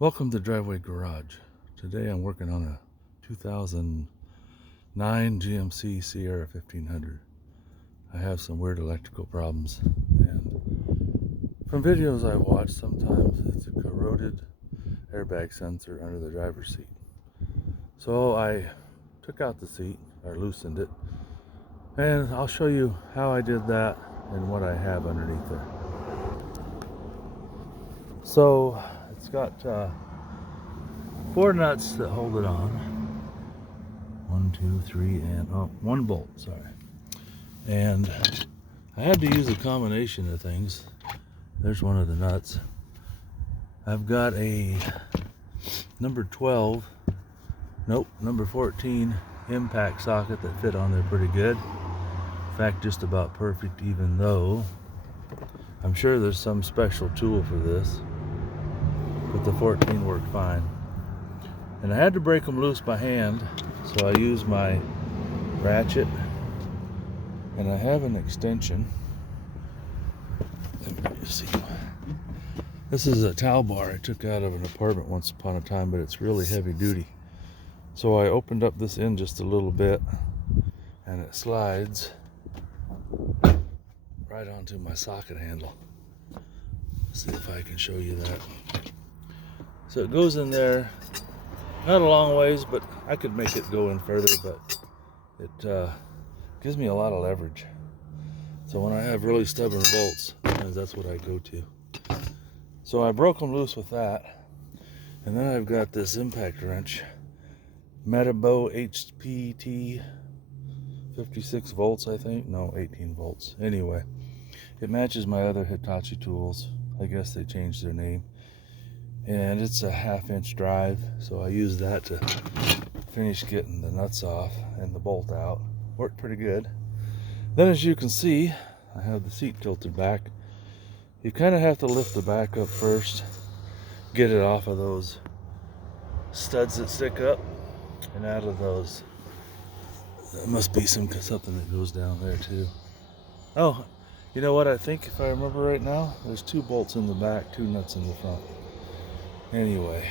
Welcome to Driveway Garage. Today I'm working on a 2009 GMC Sierra 1500. I have some weird electrical problems, and from videos I've watched, sometimes it's a corroded airbag sensor under the driver's seat. So I took out the seat, or loosened it, and I'll show you how I did that and what I have underneath there. So it's got 4 nuts that hold it on. 1, 2, 3, and 1 bolt, sorry. And I had to use a combination of things. There's one of the nuts. I've got a number 14 impact socket that fit on there pretty good. In fact, just about perfect, even though I'm sure there's some special tool for this, but the 14 worked fine. And I had to break them loose by hand, so I used my ratchet, and I have an extension. Let me see. This is a towel bar I took out of an apartment once upon a time, but it's really heavy duty. So I opened up this end just a little bit, and it slides right onto my socket handle. Let's see if I can show you that. So it goes in there, not a long ways, but I could make it go in further, but it gives me a lot of leverage. So when I have really stubborn bolts, that's what I go to. So I broke them loose with that. And then I've got this impact wrench, Metabo HPT, 56 volts, I think. No, 18 volts. Anyway, it matches my other Hitachi tools. I guess they changed their name. And it's a 1/2 inch drive, so I used that to finish getting the nuts off and the bolt out. Worked pretty good. Then, as you can see, I have the seat tilted back. You kind of have to lift the back up first, get it off of those studs that stick up and out of those. There must be something that goes down there too. Oh, you know what? I think, if I remember right now, there's 2 bolts in the back, 2 nuts in the front. Anyway,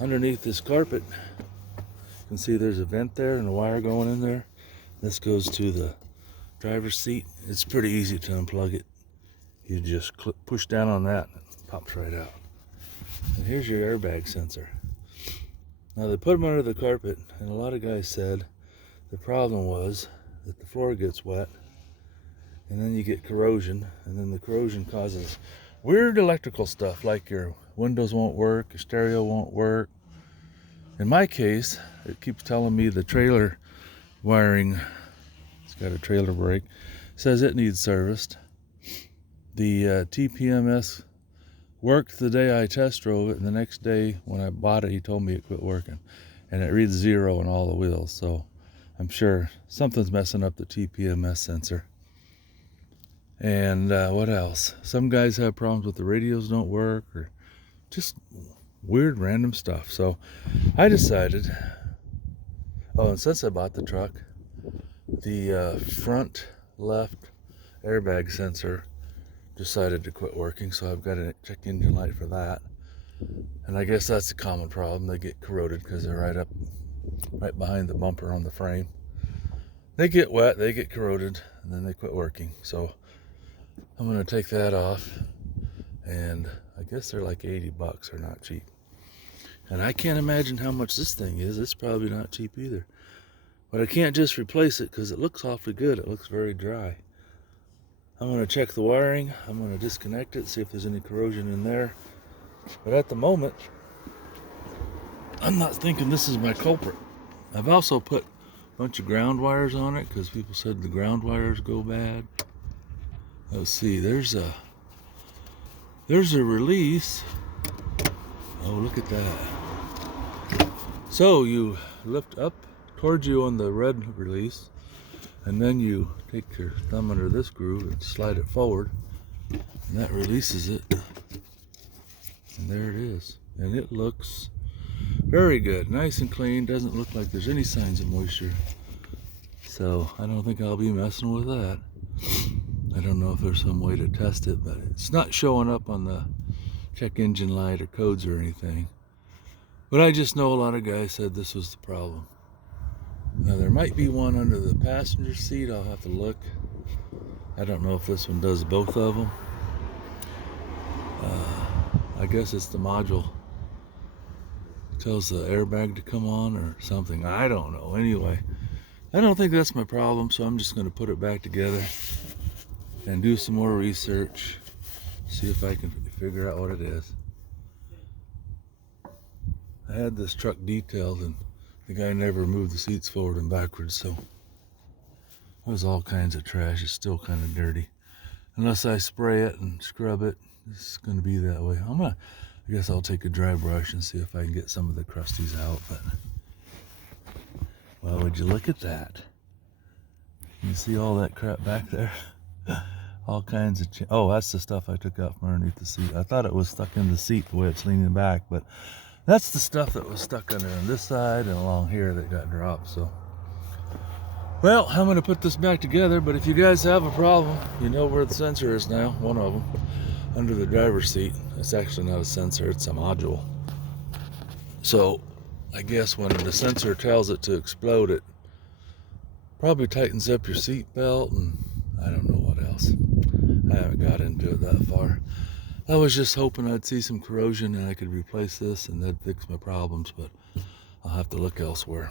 underneath this carpet, you can see there's a vent there and a wire going in there. This goes to the driver's seat. It's pretty easy to unplug it. You just push down on that and it pops right out. And here's your airbag sensor. Now, they put them under the carpet, and a lot of guys said the problem was that the floor gets wet and then you get corrosion, and then the corrosion causes weird electrical stuff, like your windows won't work, your stereo won't work. In my case, it keeps telling me the trailer wiring, it's got a trailer brake, says it needs serviced. The TPMS worked the day I test drove it, and the next day when I bought it, he told me it quit working. And it reads 0 on all the wheels, so I'm sure something's messing up the TPMS sensor. And what else? Some guys have problems with the radios don't work, or just weird random stuff. So I decided, and since I bought the truck, the front left airbag sensor decided to quit working, so I've got to check engine light for that. And I guess that's a common problem. They get corroded because they're right behind the bumper on the frame. They get wet, they get corroded, and then they quit working. So I'm going to take that off, and I guess they're like 80 bucks. They're not cheap. And I can't imagine how much this thing is. It's probably not cheap either. But I can't just replace it because it looks awfully good. It looks very dry. I'm going to check the wiring. I'm going to disconnect it, see if there's any corrosion in there. But at the moment, I'm not thinking this is my culprit. I've also put a bunch of ground wires on it because people said the ground wires go bad. Let's see, there's a release. Oh, look at that. So you lift up towards you on the red release, and then you take your thumb under this groove and slide it forward, and that releases it. And there it is. And it looks very good, nice and clean. Doesn't look like there's any signs of moisture. So I don't think I'll be messing with that. I don't know if there's some way to test it, but it's not showing up on the check engine light or codes or anything. But I just know a lot of guys said this was the problem. Now there might be one under the passenger seat. I'll have to look. I don't know if this one does both of them. I guess it's the module. It tells the airbag to come on or something. I don't know. Anyway, I don't think that's my problem, so I'm just going to put it back together and do some more research. See if I can figure out what it is. I had this truck detailed and the guy never moved the seats forward and backwards, so it was all kinds of trash. It's still kind of dirty. Unless I spray it and scrub it, it's going to be that way. I guess I'll take a dry brush and see if I can get some of the crusties out. But well, would you look at that? You see all that crap back there? All kinds of oh, that's the stuff I took out from underneath the seat. I thought it was stuck in the seat the way it's leaning back, but that's the stuff that was stuck under on this side and along here that got dropped. So, well, I'm going to put this back together, but if you guys have a problem, you know where the sensor is now, one of them, under the driver's seat. It's actually not a sensor, it's a module. So, I guess when the sensor tells it to explode, it probably tightens up your seat belt, and I don't know what else. I haven't got into it that far. I was just hoping I'd see some corrosion and I could replace this and that'd fix my problems, but I'll have to look elsewhere.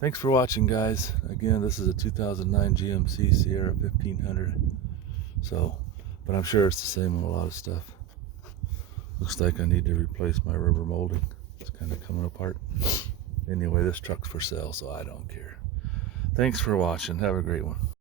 Thanks for watching, guys. Again, this is a 2009 GMC Sierra 1500. So, but I'm sure it's the same on a lot of stuff. Looks like I need to replace my rubber molding. It's kind of coming apart. Anyway, this truck's for sale, so I don't care. Thanks for watching. Have a great one.